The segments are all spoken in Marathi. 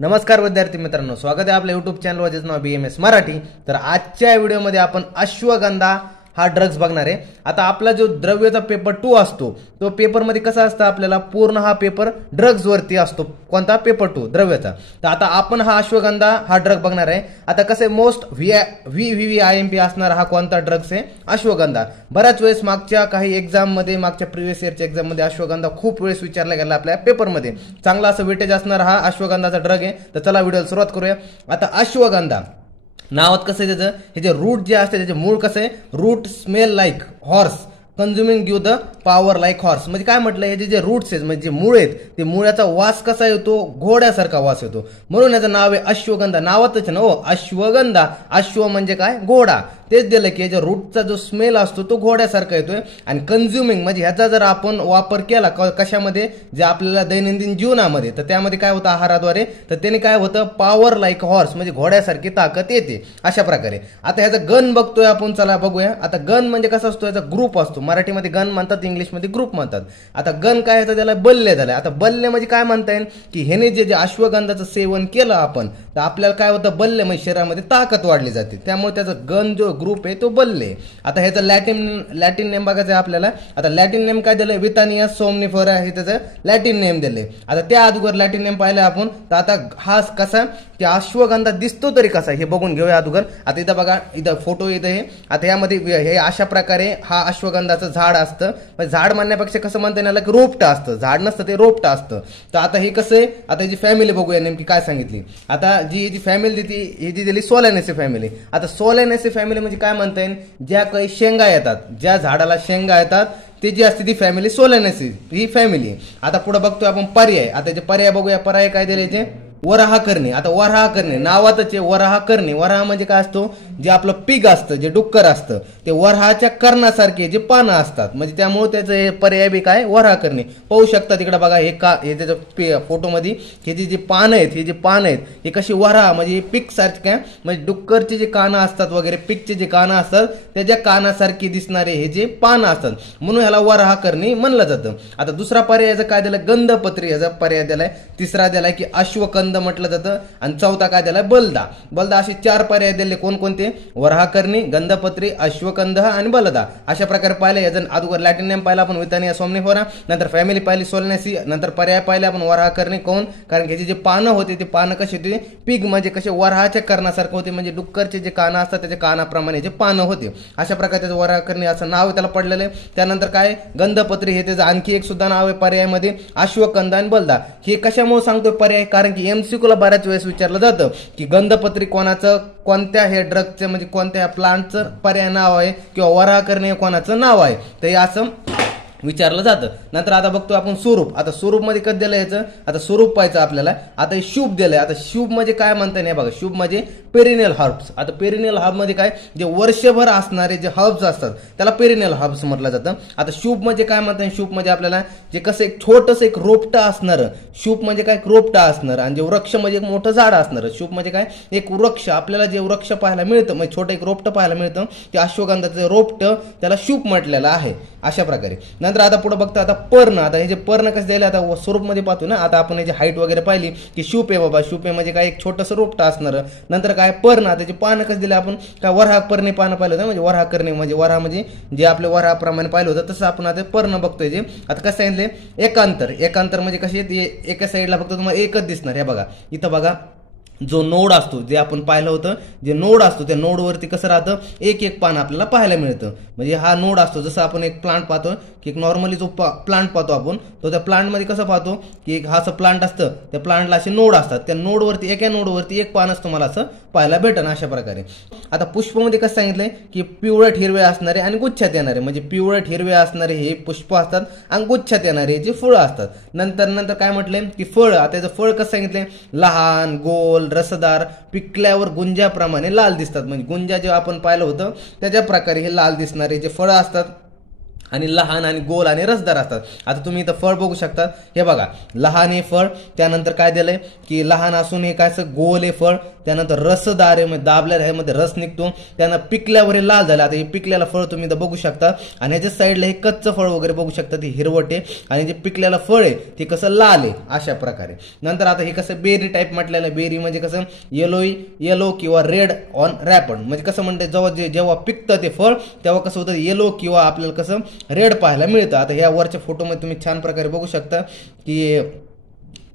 नमस्कार विद्यार्थी मित्रांनो, स्वागत आहे आपल्या YouTube चॅनलवर ज्याचं नाव BMS मराठी। तर आजच्या व्हिडिओमध्ये आपण अश्वगंधा हा ड्रग्स बघणार आहे। आता आपला जो द्रव्याचा पेपर 2 असतो तो पेपर मध्ये कसा असतं, आपल्याला पूर्ण हा पेपर ड्रग्स वरती असतो। कोणता पेपर 2 द्रव्याचा। तर आता आपण हा अश्वगंधा हा ड्रग बघणार आहे। आता कसे मोस्ट VVIMP असणार हा कोणता ड्रग्स आहे, अश्वगंधा। बऱ्याच वेळेस मागच्या काही एग्जाम मध्ये, मागच्या प्रीवियस इयरच्या एग्जाम मध्ये अश्वगंधा खूप वेळेस विचारला गेला आपल्या पेपर मध्ये। चांगला असं वेटेज असणार हा अश्वगंधाचा ड्रग आहे। तर चला व्हिडिओला सुरुवात करूया। आता अश्वगंधा नावात कसं आहे त्याचं, हे जे रूट जे असते त्याचे मूळ कसं आहे, root smell like horse consuming give the power like horse. म्हणजे काय म्हटलं, हे जे रूट्स आहेत म्हणजे जे मूळ आहेत ते मूळाचा वास कसा येतो, घोड्यासारखा वास येतो, म्हणून याचं नाव आहे अश्वगंधा। नावातच ना हो अश्वगंधा, अश्व म्हणजे काय घोडा, तेच दिलं की याच्या रूटचा जो स्मेल असतो तो घोड्यासारखा येतोय। आणि कंझ्युमिंग म्हणजे ह्याचा जर आपण वापर केला कशामध्ये, जे आपल्याला दैनंदिन जीवनामध्ये, तर त्यामध्ये काय होतं आहाराद्वारे, तर त्याने काय होतं पॉवर लाईक हॉर्स म्हणजे घोड्यासारखी ताकद येते अशा प्रकारे। आता ह्याचा गन बघतोय आपण, चला बघूया। आता गन म्हणजे कसा असतो, याचा ग्रुप असतो, मराठीमध्ये गन म्हणतात, इंग्लिशमध्ये ग्रुप म्हणतात। आता गन काय आहे, त्याला बल्ले झालं। आता बल्ले म्हणजे काय म्हणता येईल की ह्याने जे अश्वगंधाचं सेवन केलं आपण, तर आपल्याला काय होतं, बल्ले म्हणजे शरीरामध्ये ताकद वाढली जाते, त्यामुळे त्याचा गन जो ग्रुप आहे तो बल्ले। आता ह्याचं लॅटिन नेम बघायचं आहे आपल्याला। आता लॅटिन नेम काय दिलंय, वितानिया सोमनिफेरा हे त्याचं लॅटिन नेम दिले। आता त्या अगोदर लॅटिन नेम पाहिलं आपण, तर आता हा कसा की अश्वगंधा दिसतो तरी कसा हे बघून घेऊया अगोदर। आता इथं बघा, इथं फोटो येतं हे। आता यामध्ये हे अशा प्रकारे हा अश्वगंधाचं झाड असतं, झाड म्हणण्यापेक्षा कसं म्हणता येईल की रोपटं असतं, झाड नसतं ते रोपटं असतं। तर आता हे कसं आहे, आता याची फॅमिली बघूया नेमकी काय सांगितली। आता जी याची फॅमिली देते ही जी दिली सोलॅनेसी फॅमिली। आता सोलॅनेसी फॅमिली म्हणजे काय म्हणता येईल, ज्या काही शेंगा येतात, ज्या झाडाला शेंगा येतात ते जी असते ती फॅमिली सोलॅनेसी ही फॅमिली। आता पुढे बघतोय आपण पर्याय। आता जे पर्याय बघूया, पर्याय काय दिले याचे, वराह करणे। आता वराह करणे नावातच आहे वराह करणे। वराह म्हणजे काय असतो, जे आपलं पिग असतं, जे डुक्कर असतं, ते वराहाच्या कर्णासारखे जे पानं असतात, म्हणजे त्यामुळे त्याचं पर्याय बी काय वराह करणे। पाहू शकता तिकडे बघा, हे त्याच्या फोटोमध्ये हे जे पानं आहेत, हे जे पानं आहेत हे कशी वराह म्हणजे पिक सारखे, म्हणजे डुक्करचे जे कानं असतात वगैरे, पिकचे जे कानं असतात त्याच्या कानासारखी दिसणारे हे जे पानं असतात, म्हणून ह्याला वराह करणे म्हणलं जातं। आता दुसरा पर्याय काय दिला, गंधपत्री याचा पर्याय दिलाय। तिसरा दिलाय की अश्वकंद म्हटलं जातं, आणि चौथा काय दिलाय बलदा। बलदा असे 4 पर्याय दिले, कोणकोणते, वराह करणी, गंधपत्री, अश्वकंद आणि बलदा। अशा प्रकारे पाहिले। याचं अगोदर लॅटिन नेम पाहिला आपण वितानिया सोमनिफेरा, नंतर फॅमिली पाहिली सोलॅनेसी, नंतर पर्याय पाहिले आपण वराह करणी। कोण, कारण ह्याचे जे पानं होते ते पानं कसे होते, पिग म्हणजे कसे वराहाच्या कर्णासारखे होते, म्हणजे डुक्करचे जे कानं असतात त्याच्या कानाप्रमाणे जे पानं होते, अशा प्रकारे त्याचं वराह करणी असं नाव त्याला पडलेलं आहे। त्यानंतर काय गंधपत्री हे त्याचं आणखी एक सुद्धा नाव आहे पर्यायामध्ये, अश्वकंद आणि बलदा। हे कशामुळे सांगतोय पर्याय, कारण की MCQ ला बऱ्याच वेळेस विचारलं जातं की गंधपत्री कोणाचं, कोणत्या हे ड्रगचं म्हणजे कोणत्या प्लांटचं पर्याय नाव आहे, किंवा वराह करणे कोणाचं नाव आहे, तर हे असं विचारलं जातं। नंतर आता बघतो आपण स्वरूप। आता स्वरूप मध्ये कधी दिलं याचं, आता स्वरूप पाहायचं आपल्याला। आता हे शुभ दिलंय। आता शुभ म्हणजे काय म्हणता येईल बघा, शुभ म्हणजे पेरिनियल हर्ब्स। आता पेरिनियल हर्ब मध्ये काय, जे वर्षभर असणारे जे हर्ब्स असतात त्याला पेरिनियल हर्ब्स म्हटलं जातं। आता शुभ म्हणजे काय म्हणता येईल, शुभ म्हणजे आपल्याला जे कसं एक छोटंसं एक रोपटं असणार, शुभ म्हणजे काय रोपटं असणार, आणि जे वृक्ष म्हणजे एक मोठं झाड असणार। शुभ म्हणजे काय, एक वृक्ष, आपल्याला जे वृक्ष पाहायला मिळतं म्हणजे छोटं एक रोपटं पाहायला मिळतं, ते अश्वगंधाचं रोपटं त्याला शुभ म्हटलेलं आहे अशा प्रकारे। नंतर आता पुढे बघता आता पर्ण। आता हे जे पर्ण कसं दिलं, आता स्वरूप मध्ये पाहतो ना, आता आपण याची हाईट वगैरे पाहिली की शुप आहे बाबा, शुप आहे म्हणजे काय एक छोटंसं रोपटं असणार। नंतर काय पर्ण, त्याचे पानं कसं दिले आपण, काय वराह पर्णी पानं पाहिलं होतं, म्हणजे वराह करणे म्हणजे वराह म्हणजे जे आपले वराहाप्रमाणे पाहिलं होतं तसं आपण आता पर्ण बघतोय। जे आता कसं सांगितले, एकांतर। एकांतर म्हणजे कसे, एका साईडला फक्त तुम्हाला एकच दिसणार। हे बघा इथं बघा, जो नोड असतो जे आपण पाहिलं होतं, जे नोड असतो त्या नोडवरती कसं राहतं, एक एक पान आपल्याला पाहायला मिळतं। म्हणजे हा नोड असतो, जसं आपण एक प्लांट पाहतो की नॉर्मली जो प्लांट पाहतो आपण, तो त्या प्लांटमध्ये कसं पाहतो की एक हा असं प्लांट असतं, त्या प्लांटला असे नोड असतात, त्या नोडवरती एका नोडवरती एक पानच तुम्हाला असं पाहायला भेटन अशा प्रकारे। आता पुष्पमध्ये कसं सांगितलंय की पिवळट हिरवे असणारे आणि गुच्छात येणारे, म्हणजे पिवळट हिरवे असणारे हे पुष्प असतात आणि गुच्छात येणारे जे फळं असतात। नंतर काय म्हटलंय की फळ, आता त्याचं फळ कसं सांगितलंय, लहान गोल रसदार, पिकल्यावर गुंजाप्रमाणे लाल दिसतात, म्हणजे गुंजा जे आपण पाहिलं होतं त्याच्या प्रकारे हे लाल दिसणारे जे फळं असतात आणि लहान आणि गोल आणि रसदार असतात. आता तुम्ही इथं फळ बघू शकता, हे बघा लहान हे फळ, त्यानंतर काय दिलंय की लहान असून हे काय गोल हे फळ, त्यानंतर रसदार आहे म्हणजे दाबल्यावर ह्यामध्ये रस निघतो, त्यानंतर पिकल्यावर हे लाल झालं. आता हे पिकलेलं फळ तुम्ही इथं बघू शकता आणि ह्याच्या साईडला हे कच्चं फळ वगैरे बघू शकता, ते हिरवट आहे आणि जे पिकलेलं फळ आहे ते कसं लाल आहे अशा प्रकारे. नंतर आता हे कसं बेरी टाईप म्हटलेलं, बेरी म्हणजे कसं येलो किंवा रेड ऑन रॅपड, म्हणजे कसं म्हणते जेव्हा पिकतं ते फळ तेव्हा कसं होतं येलो किंवा आपल्याला कसं रेड पाहायला मिळतं. आता ह्या वरच्या फोटोमध्ये तुम्ही छान प्रकारे बघू शकता की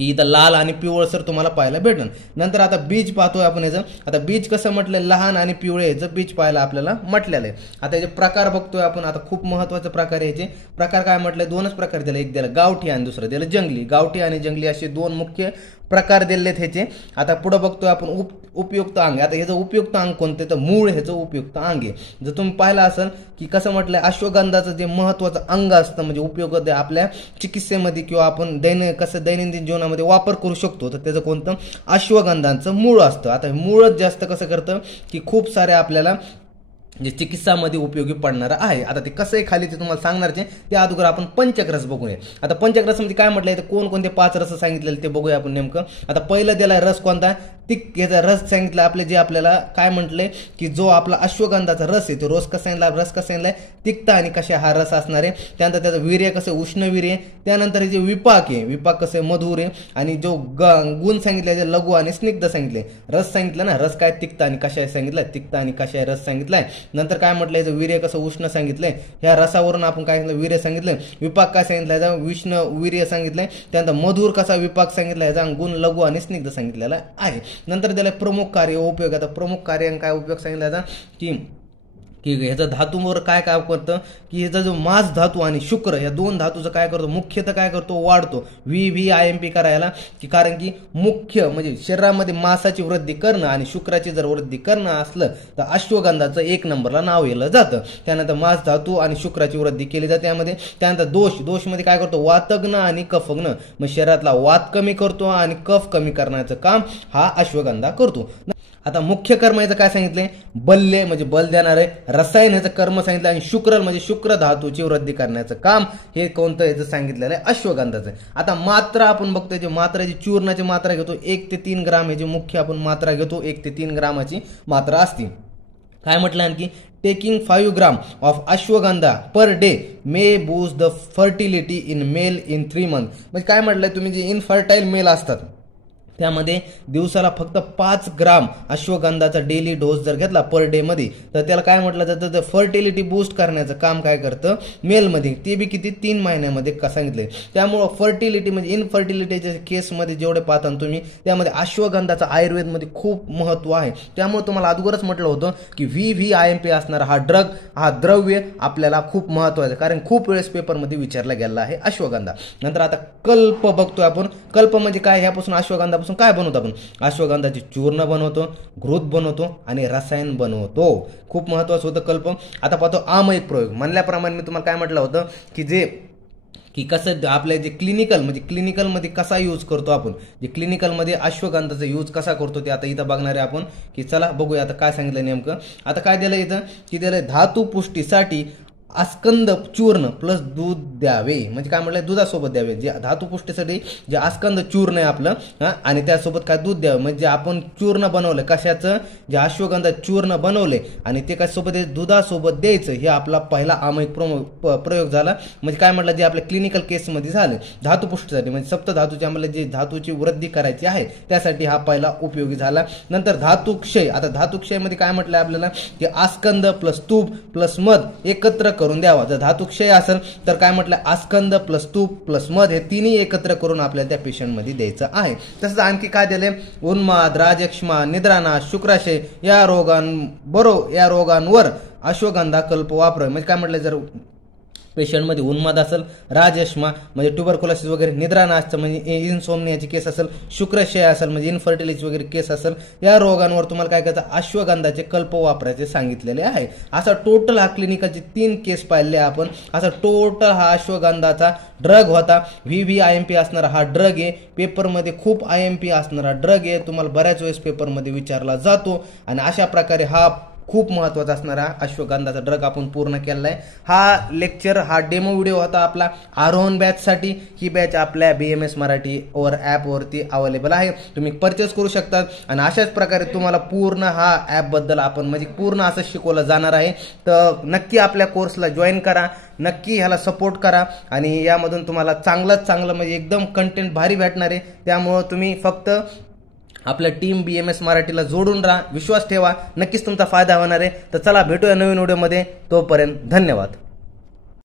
इथं लाल आणि पिवळसर तुम्हाला पाहायला भेटल. नंतर आता बीज पाहतोय आपण याचं. आता बीज कसं म्हटलं, लहान आणि पिवळे याचं बीज पाहायला आपल्याला म्हटलेलं आहे. आता याचे प्रकार बघतोय आपण. आता खूप महत्वाचा प्रकार आहे याचे. प्रकार काय म्हटलं, दोनच प्रकार दिले, एक दिलं गावठी आणि दुसरं दिलं जंगली. गावठी आणि जंगली असे दोन मुख्य प्रकार दिलेत ह्याचे. आता पुढे बघतोय आपण उपयुक्त अंग. आता ह्याचं उपयुक्त अंग कोणते, तर मूळ ह्याचं उपयुक्त अंग आहे. जर तुम्ही पाहिलं असेल की कसं म्हटलंय, अश्वगंधाचं जे महत्वाचं अंग असतं म्हणजे उपयोग आपल्या चिकित्सेमध्ये किंवा आपण दैनंदिन जीवनामध्ये वापर करू शकतो, तर त्याचं कोणतं, अश्वगंधाचं मूळ असतं. आता मूळच जास्त कसं करतं की खूप सारे आपल्याला जे चिकित्सामध्ये उपयोगी पडणारं आहे. आता ते कसं आहे खाली ते तुम्हाला सांगणारच आहे. त्या अगोदर आपण पंचक बघूया. आता पंचक म्हणजे काय म्हटलंय, तर कोणकोणते 5 रस सांगितलेले ते बघूया आपण नेमकं. आता पहिलं दिला रस कोणता, ह्याचा रस सांगितला आपले, जे आपल्याला काय म्हटलंय की जो आपला अश्वगंधाचा रस आहे तो रस कसा सांगितला, रस कसा सांगितलाय, तिक्त आणि कशा हा रस असणार आहे. त्यानंतर त्याचं वीर्य कसं, उष्ण वीर्य. त्यानंतर हे जे विपाक आहे, विपाक कसं मधुर आहे. आणि जो गुण सांगितले लघु आणि स्निग्ध सांगितले. रस सांगितलं ना, रस काय तिक्त आणि कशा सांगितलाय, तिक्त आणि कशा रस सांगितलाय. नंतर काय म्हटलं, याचं वीर्य कसं उष्ण सांगितलंय. ह्या रसावरून आपण काय सांगितलं, वीर्य सांगितलंय. विपाक काय सांगितलं, याचा उष्ण वीर्य सांगितलंय. त्यानंतर मधुर कसा विपाक सांगितला, याचा गुण लघु आणि स्निग्ध सांगितलेला आहे. नंतर त्याला प्रमुख कार्य उपयोग. आता प्रमुख कार्य काय उपयोग सांगितला जाता की ह्याचा धातूवर काय काय करतं की ह्याचा जो मांस धातू आणि शुक्र या दोन धातूचं काय करतो, मुख्यतः काय करतो, वाढतो. VVIMP करायला की कारण की मुख्य म्हणजे शरीरामध्ये मांसाची वृद्धी करणं आणि शुक्राची जर वृद्धी करणं असलं तर अश्वगंधाचं 1 नंबरला नाव येलं जातं. त्यानंतर मांस धातू आणि शुक्राची वृद्धी केली जाते यामध्ये. त्यानंतर दोष मध्ये काय करतो, वातग्न आणि कफग्न, मग शरीरातला वात कमी करतो आणि कफ कमी करण्याचं काम हा अश्वगंधा करतो. आता मुख्य कर्म याचं काय सांगितलंय, बल्य म्हणजे बल देणारे, रसायन ह्याचं कर्म सांगितलं, आणि शुक्र म्हणजे शुक्र धातूची वृद्धी करण्याचं काम हे कोणतं याचं सांगितलेलं आहे, अश्वगंधाचं. आता मात्रा आपण बघतोय, जे मात्राची चूर्णाची मात्रा घेतो 1 ते 3 ग्राम, ह्याची मुख्य आपण मात्रा घेतो 1 ते 3 ग्रामाची मात्रा असते. काय म्हटलं आणखी, taking 5 gram of ashwagandha per day may boost the fertility in male in 3 month. म्हणजे काय म्हटलंय, तुम्ही जे इनफर्टाईल मेल असतात त्यामध्ये दिवसाला फक्त 5 ग्राम अश्वगंधाचा डेली डोस जर घेतला पर डे मध्ये, तर त्याला काय म्हटलं जातं, फर्टिलिटी बूस्ट करण्याचं काम काय करतं मेलमध्ये, ते बी किती 3 महिन्यामध्ये का सांगितलंय. त्यामुळं फर्टिलिटी म्हणजे इनफर्टिलिटीच्या केसमध्ये जेवढे पाहता तुम्ही, त्यामध्ये अश्वगंधाचा आयुर्वेदमध्ये खूप महत्व आहे. त्यामुळे तुम्हाला अगोदरच म्हटलं होतं की VVIMP असणारा हा ड्रग, हा द्रव्य आपल्याला खूप महत्वाचं, कारण खूप वेळेस पेपरमध्ये विचारला गेला आहे अश्वगंधा. नंतर आता कल्प बघतोय आपण. कल्प म्हणजे काय, ह्यापासून अश्वगंधापासून काय बनवतो आपण, अश्वगंधाचे चूर्ण बनवतो, घृत बनवतो आणि रसायन बनवतो. खूप महत्वाचं होतं कल्प. आता पाहतो आमयिक प्रयोग. म्हणल्याप्रमाणे मी तुम्हाला काय म्हटलं होतं की कसं आपल्या जे क्लिनिकलमध्ये कसा यूज करतो आपण, जे क्लिनिकलमध्ये अश्वगंधाचा यूज कसा करतो ते आता इथं बघणार आहे आपण. की चला बघूया आता काय सांगितलं नेमकं. आता काय दिलं इथं की दिलं धातू पुष्टीसाठी आस्कंद चूर्ण प्लस दूध द्यावे. म्हणजे काय म्हटलं, दुधासोबत द्यावे. जे धातू पुष्टीसाठी जे आस्कंद चूर्ण आहे आपलं आणि त्यासोबत काय दूध द्यावं. म्हणजे आपण चूर्ण बनवलं कशाचं, जे अश्वगंधा चूर्ण बनवले आणि ते कशासोबत दुधासोबत द्यायचं, हे आपला पहिला आमयिक प्रयोग झाला. म्हणजे काय म्हटलं, जे आपल्या क्लिनिकल केसमध्ये झालं धातू पुष्टीसाठी, म्हणजे सप्तधातूच्या आम्हाला जे धातूची वृद्धी करायची आहे त्यासाठी हा पहिला उपयोगी झाला. नंतर धातुक्षय. आता धातुक्षयमध्ये काय म्हटलं आपल्याला की आस्कंद प्लस तूप प्लस मध एकत्र करून द्यावा. जर धातुक्षय असेल तर काय म्हटलं, आस्कंद प्लस तूप प्लस मध हे तिन्ही एकत्र करून आपल्याला त्या पेशंटमध्ये द्यायचं आहे. तसंच आणखी काय दिले, उन्माद, राजक्षमा, निद्रानाश, शुक्राशय या रोगांवर अश्वगंधा कल्प वापर. म्हणजे काय म्हटलं, जर पेशंटमध्ये उन्माद असेल, राजयष्मा म्हणजे ट्युबरक्युलोसिस वगैरे, निद्रानाशचं म्हणजे इन्सोमनियाची केस असेल, शुक्रक्षय असेल म्हणजे इनफर्टिलिटी वगैरे केस असेल, या रोगांवर तुम्हाला काय करायचं, अश्वगंधाचे कल्प वापरायचे सांगितलेले आहे. असा टोटल हा क्लिनिकलचे 3 केस पाहिले आपण. असा टोटल हा अश्वगंधाचा ड्रग होता. VVIMP असणारा हा ड्रग आहे. पेपरमध्ये खूप IMP असणारा ड्रग आहे. तुम्हाला बऱ्याच वेळेस पेपरमध्ये विचारला जातो आणि अशा प्रकारे हा खूप महत्त्वाचा असणारा अश्वगंधाचा ड्रग आपण पूर्ण केलेला आहे. हा लेक्चर, हा डेमो व्हिडिओ होता आपला आरोहण बॅचसाठी. ही बॅच आपल्या BMS मराठी ॲपवरती अवेलेबल आहे, तुम्ही परचेस करू शकता. आणि अशाच प्रकारे तुम्हाला पूर्ण हा ॲपबद्दल आपण म्हणजे पूर्ण असं शिकवलं जाणार आहे. तर नक्की आपल्या कोर्सला जॉईन करा, नक्की ह्याला सपोर्ट करा आणि यामधून तुम्हाला चांगलं म्हणजे एकदम कंटेंट भारी भेटणार आहे. त्यामुळं तुम्ही फक्त आपल्या टीम BMS मराठीला जोडून राहा, विश्वास ठेवा, नक्कीच तुमचा फायदा होणार आहे. तर चला भेटूया नवीन व्हिडिओमध्ये, तोपर्यंत धन्यवाद.